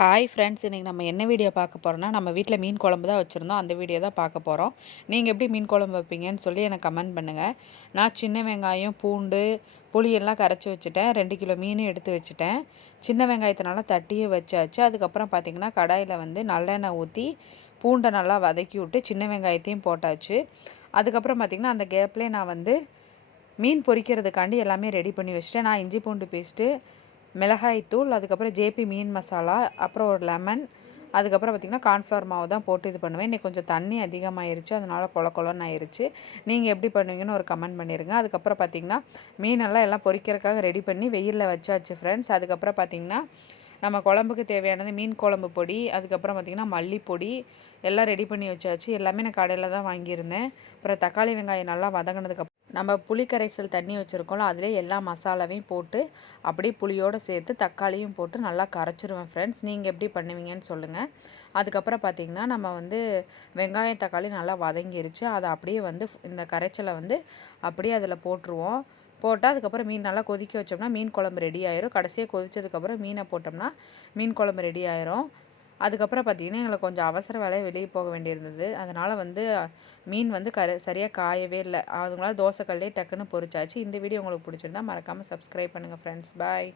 Hi friends, இன்றைக்கி நம்ம என்ன வீடியோ பார்க்க போகிறோம்னா, நம்ம வீட்டில் மீன் குழம்பு தான் வச்சுருந்தோம். அந்த வீடியோ தான் பார்க்க போகிறோம். நீங்கள் எப்படி மீன் குழம்பு வைப்பீங்கன்னு சொல்லி எனக்கு கமெண்ட் பண்ணுங்கள். நான் சின்ன வெங்காயம், பூண்டு, புளியெல்லாம் கரைச்சி வச்சுட்டேன். 2 கிலோ மீன் எடுத்து வச்சுட்டேன். சின்ன வெங்காயத்தினால தட்டியும் வச்சாச்சு. அதுக்கப்புறம் பார்த்திங்கன்னா கடாயில் வந்து நல்லெண்ணெய் ஊற்றி பூண்டை நல்லா வதக்கி விட்டு சின்ன வெங்காயத்தையும் போட்டாச்சு. அதுக்கப்புறம் பார்த்திங்கன்னா அந்த கேப்லேயே நான் வந்து மீன் பொரிக்கிறதுக்காண்டி எல்லாமே ரெடி பண்ணி வச்சுட்டேன். நான் இஞ்சி பூண்டு பேஸ்ட்டு, மிளகாய்த்தூள், அதுக்கப்புறம் ஜேபி மீன் மசாலா, அப்புறம் ஒரு லெமன், அதுக்கப்புறம் பார்த்திங்கன்னா கார்ன்ஃப்ளவர் மாவு தான் போட்டு இது பண்ணுவேன். இன்றைக்கி கொஞ்சம் தண்ணி அதிகமாகிருச்சு, அதனால் கொலன்னு ஆயிடுச்சு. நீங்கள் எப்படி பண்ணுவீங்கன்னு ஒரு கமெண்ட் பண்ணிடுங்க. அதுக்கப்புறம் பார்த்திங்கன்னா மீனெல்லாம் எல்லாம் பொரிக்கிறதுக்காக ரெடி பண்ணி வெயிலில் வச்சாச்சு ஃப்ரெண்ட்ஸ். அதுக்கப்புறம் பார்த்திங்கன்னா நம்ம குழம்புக்கு தேவையானது மீன் குழம்பு பொடி, அதுக்கப்புறம் பார்த்திங்கன்னா மல்லிப்பொடி எல்லாம் ரெடி பண்ணி வச்சாச்சு. எல்லாமே நான் கடையில் தான் வாங்கியிருந்தேன். அப்புறம் தக்காளி வெங்காயம் நல்லா வதங்கினதுக்கப்புறம் நம்ம புளி கரைசல் தண்ணி வச்சுருக்கோம்ல, அதிலே எல்லா மசாலாவையும் போட்டு அப்படியே புளியோடு சேர்த்து தக்காளியும் போட்டு நல்லா கரைச்சிருவேன் ஃப்ரெண்ட்ஸ். நீங்கள் எப்படி பண்ணுவீங்கன்னு சொல்லுங்கள். அதுக்கப்புறம் பார்த்திங்கன்னா நம்ம வந்து வெங்காயம் தக்காளி நல்லா வதங்கிருச்சு. அதை அப்படியே வந்து இந்த கரைச்சலை வந்து அப்படியே அதில் போட்டுருவோம். போட்டால் அதுக்கப்புறம் மீன் நல்லா கொதிக்க வச்சோம்னா மீன் குழம்பு ரெடி ஆயிரும். கடைசியாக கொதித்ததுக்கப்புறம் மீனை போட்டோம்னா மீன் குழம்பு ரெடி ஆயிரும். அதுக்கப்புறம் பார்த்திங்கன்னா எங்களுக்கு கொஞ்சம் அவசர வேலையாக வெளியே போக வேண்டியிருந்தது. அதனால் வந்து மீன் வந்து சரியாக காயவே இல்லை. அதனால தோசைக்கல்லே டக்குன்னு பொரிச்சாச்சு. இந்த வீடியோ உங்களுக்கு பிடிச்சிருந்தா மறக்காமல் சப்ஸ்கிரைப் பண்ணுங்கள் ஃப்ரெண்ட்ஸ். பாய்.